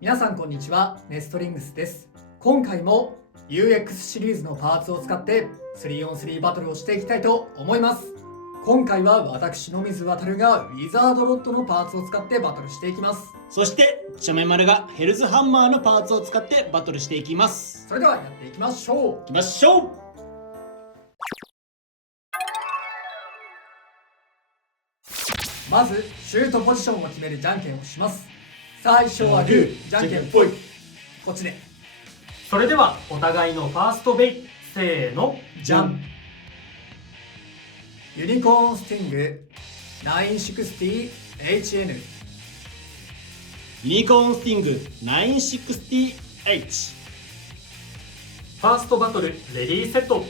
皆さんこんにちは、ネストリングスです。今回も UX シリーズのパーツを使って 3on3 バトルをしていきたいと思います。今回は私野水航がウィザードロッドのパーツを使ってバトルしていきます。そしてチョメマルがヘルズハンマーのパーツを使ってバトルしていきます。それではやっていきましょう。いきましょう。まずシュートポジションを決めるじゃんけんをします。最初はグー、じゃんけんぽい。こっちでそれではお互いのファーストベイ、せーの、じゃん。ユニコーンスティング 960HN ユニコーンスティング 960H。 ファーストバトルレディーセット、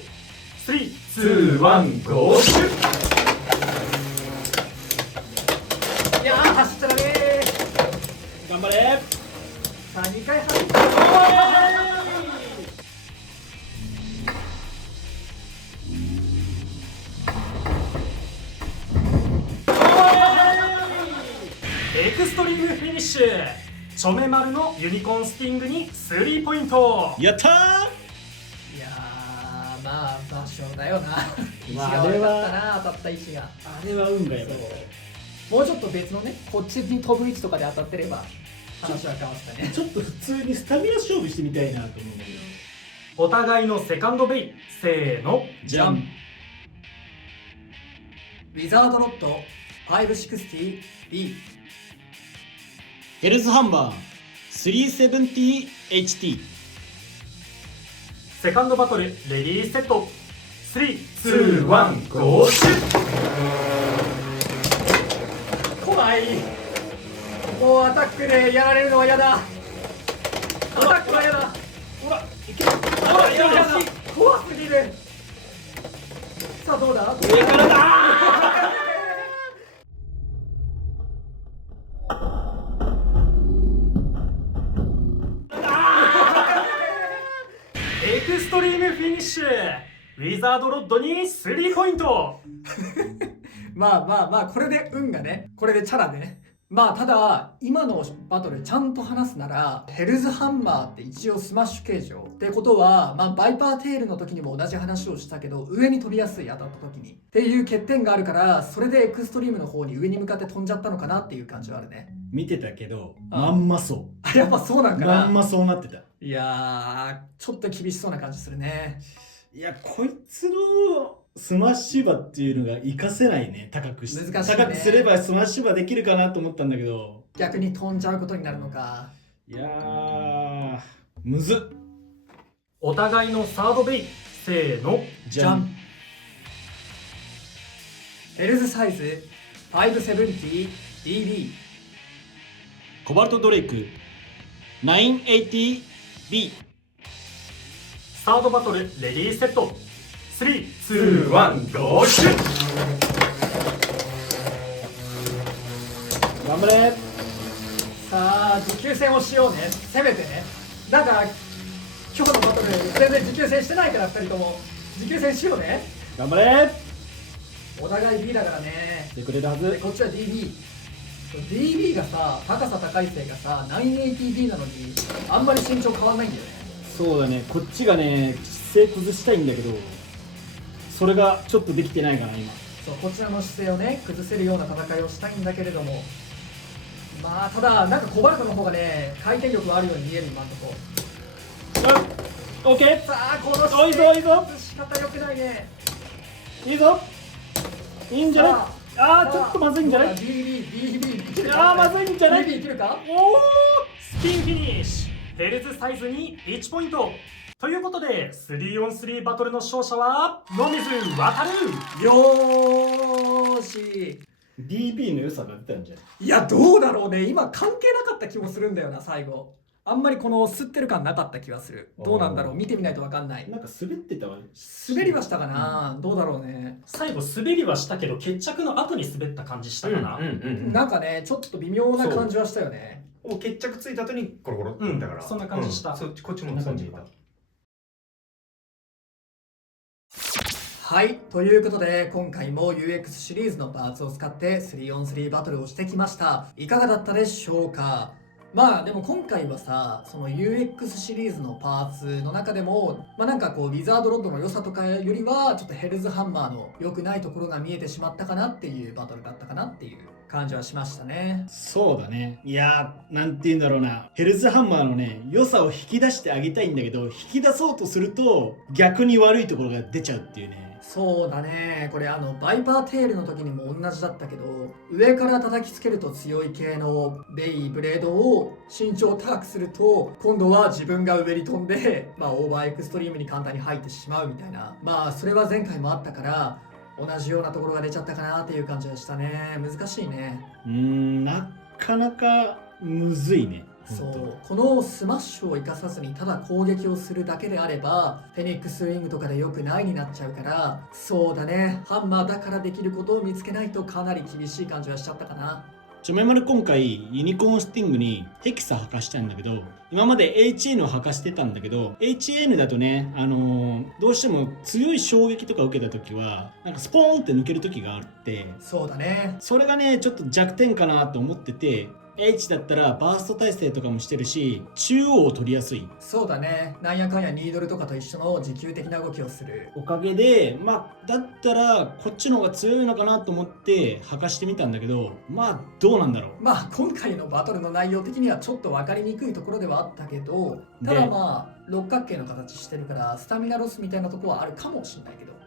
3、2、1、ゴーシュ。いやー走ったらねー。頑張れ。さあ2回走ったエクストリームフィニッシュ。チョメマルのユニコーンスティングに3ポイント。やったー。いやーまあ場所だよな。石まあが悪かったな、当たった石が。あれは運がやばい。もうちょっと別のね、こっちに飛ぶ位置とかで当たってれば話は変わったね。ちょっと普通にスタミナ勝負してみたいなと思うんだけど。お互いのセカンドベイ、せーの、じゃん。ウィザードロッド 560B ヘルズハンマー 370HT。 セカンドバトルレディーセット、3、2、1、ゴーシュ。怖い。もうアタックでやられるのは嫌だ。アタックは嫌だ。ほらいける。ほらやだ。怖すぎる。さあどうだ。上からだ。エクストリームフィニッシュ。ウィザードロッドに3ポイント。まあこれで運がね、これでチャラでね。まあただ今のバトルちゃんと話すならヘルズハンマーって一応スマッシュ形状ってことは、まあバイパーテールの時にも同じ話をしたけど上に飛びやすい、当たった時にっていう欠点があるから、それでエクストリームの方に上に向かって飛んじゃったのかなっていう感じはあるね。見てたけどあまんまそあ、やっぱそうなんう。かな。まんまそうなってた。いやーちょっと厳しそうな感じするね。いや、こいつのスマッシュ馬っていうのが活かせないね。高くし難しいね。高くすればスマッシュ馬できるかなと思ったんだけど、逆に飛んじゃうことになるのか。いやーむずっ。お互いのサードベイ、せーの、じゃん。ヘルズサイズ 570DB コバルトドレイク 980B。 サードバトルレディーセット、3、2、1、ゴーシュ。頑張れ。さあ持久戦をしようね、せめてね。なんか今日のバトル全然持久戦してないから2人とも持久戦しようね。頑張れ。お互い B だからね。してくれるはず。でこっちは DB がさ、高さ高いせいがさ 980D なのにあんまり身長変わんないんだよね。そうだね、こっちがね姿勢崩したいんだけど、それがちょっとできてないかな今。そう、こちらの姿勢をね崩せるような戦いをしたいんだけれども、まあただなんかコバルトの方がね回転力はあるように見える今のとこ。オッケー。さあこのおいぞおいぞ、崩し方良くないね。いいぞ、いいんじゃない。さあーちょっとまずいんじゃない。 DB いけるあか。ーまずいんじゃない。 DB いけるか。おー、スピンフィニッシュ。ヘルズサイズに1ポイント。ということで 3on3 バトルの勝者は野水航。よーし。 DB の良さが出たんじゃない。いやどうだろうね、今関係なかった気もするんだよな。最後あんまりこの吸ってる感なかった気がする。どうなんだろう、見てみないと分かんない。なんか滑ってたわね。滑りはしたかな、どうだろうね。最後滑りはしたけど決着の後に滑った感じしたかな。なんかねちょっと微妙な感じはしたよね。もう決着ついた後にコロコロっていったから、そんな感じした。そっちこっちもそんな感じだ。はい、ということで今回も UX シリーズのパーツを使って 3on3 バトルをしてきました。いかがだったでしょうか。まあでも今回はさ、その UX シリーズのパーツの中でも、まあなんかこうウィザードロッドの良さとかよりはちょっとヘルズハンマーの良くないところが見えてしまったかなっていうバトルだったかなっていう感じはしましたね。そうだね。いやー、なんて言うんだろうな。ヘルズハンマーのね、良さを引き出してあげたいんだけど、引き出そうとすると逆に悪いところが出ちゃうっていうね。そうだね。これバイパーテールの時にも同じだったけど、上から叩きつけると強い系のベイブレードを身長高くすると、今度は自分が上に飛んで、まあオーバーエクストリームに簡単に入ってしまうみたいな。まあそれは前回もあったから、同じようなところが出ちゃったかなっていう感じがしたね。難しいね。なかなかむずいね。そうこのスマッシュを生かさずにただ攻撃をするだけであればフェニックスウィングとかでよくないになっちゃうから、そうだね、ハンマーだからできることを見つけないとかなり厳しい感じはしちゃったかな。メマル今回ユニコーンスティングにヘキサ履かしたんだけど、今まで HN を履かしてたんだけど HN だとね、どうしても強い衝撃とか受けた時はなんかスポーンって抜ける時があって、そうだね。それがねちょっと弱点かなと思ってて、H だったらバースト耐性とかもしてるし中央を取りやすい。そうだね。なんやかんやニードルとかと一緒の持久的な動きをする。おかげでまあだったらこっちの方が強いのかなと思って履かしてみたんだけど、まあどうなんだろう。まあ今回のバトルの内容的にはちょっと分かりにくいところではあったけど、ただまあ六角形の形してるからスタミナロスみたいなところはあるかもしれないけど。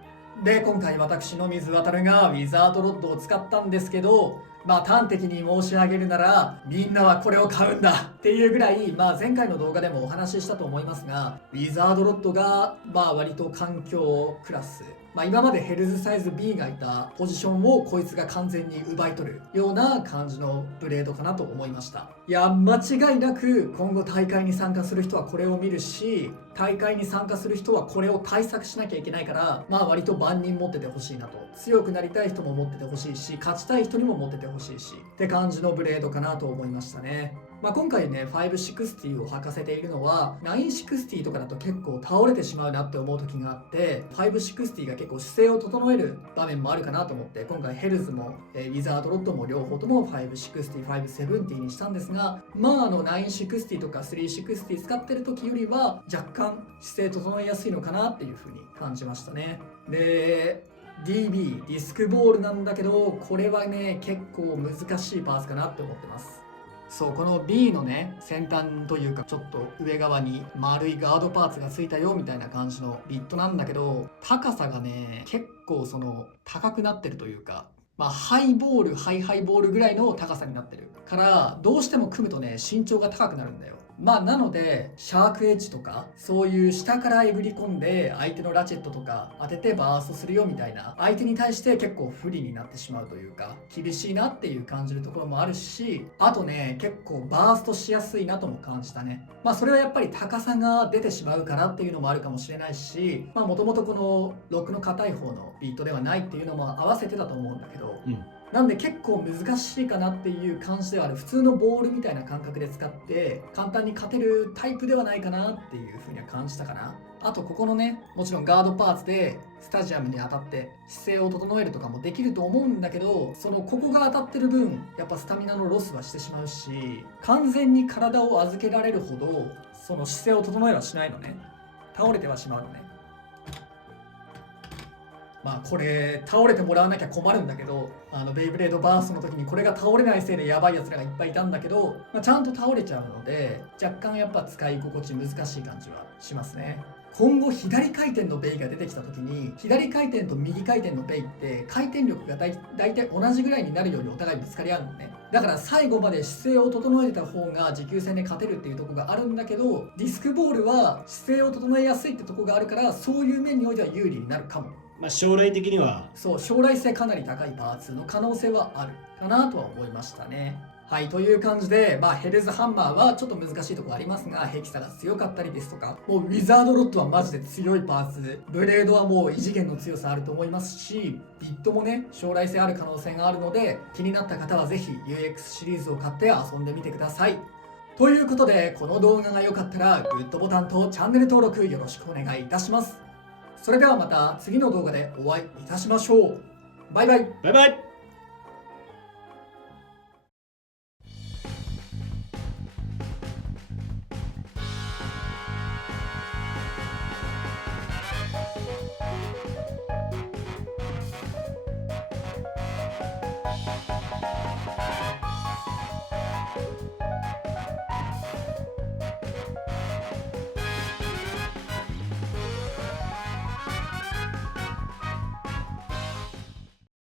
で今回私の水渡るがウィザードロッドを使ったんですけど、まあ端的に申し上げるならみんなはこれを買うんだっていうぐらい、まあ前回の動画でもお話ししたと思いますが、ウィザードロッドがまあ割と環境クラス、まあ今までヘルズサイズ B がいたポジションをこいつが完全に奪い取るような感じのブレードかなと思いました。いや間違いなく今後大会に参加する人はこれを見るし、大会に参加する人はこれを対策しなきゃいけないから、まあ割と万人持っててほしいなと。強くなりたい人も持っててほしいし、勝ちたい人にも持っててほしいしって感じのブレードかなと思いましたね。まあ、今回ね560を履かせているのは960とかだと結構倒れてしまうなって思う時があって、560が結構姿勢を整える場面もあるかなと思って、今回ヘルズも、ウィザードロッドも両方とも560、570にしたんですが、まあ960とか360使ってる時よりは若干姿勢整えやすいのかなっていう風に感じましたね。でDB ディスクボールなんだけど、これはね結構難しいパーツかなって思ってます。そうこの B のね先端というかちょっと上側に丸いガードパーツがついたよみたいな感じのビットなんだけど、高さがね結構高くなってるというか、まあハイボールハイボールぐらいの高さになってるからどうしても組むとね身長が高くなるんだよ。まあなのでシャークエッジとかそういう下からえぐり込んで相手のラチェットとか当ててバーストするよみたいな相手に対して結構不利になってしまうというか厳しいなっていう感じるところもあるし、あとね結構バーストしやすいなとも感じたね。まあそれはやっぱり高さが出てしまうからっていうのもあるかもしれないし、まあもともとこのロックの硬い方のビートではないっていうのも合わせてたと思うんだけど、なんで結構難しいかなっていう感じではある。普通のボールみたいな感覚で使って簡単に勝てるタイプではないかなっていう風には感じたかな。あとここのねもちろんガードパーツでスタジアムに当たって姿勢を整えるとかもできると思うんだけど、ここが当たってる分やっぱスタミナのロスはしてしまうし、完全に体を預けられるほど姿勢を整えはしないのね。倒れてはしまうのね。まあこれ倒れてもらわなきゃ困るんだけど、ベイブレードバーストの時にこれが倒れないせいでやばいやつらがいっぱいいたんだけど、まあ、ちゃんと倒れちゃうので若干やっぱ使い心地難しい感じはしますね。今後左回転のベイが出てきた時に左回転と右回転のベイって回転力がだいたい同じぐらいになるようにお互いぶつかり合うのね。だから最後まで姿勢を整えた方が持久戦で勝てるっていうところがあるんだけど、ディスクボールは姿勢を整えやすいってところがあるからそういう面においては有利になるかも。まあ将来的にはそう将来性かなり高いパーツの可能性はあるかなとは思いましたね。はいという感じで、まあヘルズハンマーはちょっと難しいところありますが、ヘキサが強かったりですとか、もうウィザードロッドはマジで強いパーツ、ブレードはもう異次元の強さあると思いますし、ビットもね将来性ある可能性があるので、気になった方はぜひ UX シリーズを買って遊んでみてください。ということでこの動画が良かったらグッドボタンとチャンネル登録よろしくお願いいたします。それではまた次の動画でお会いいたしましょう。バイバイ。バイバイ。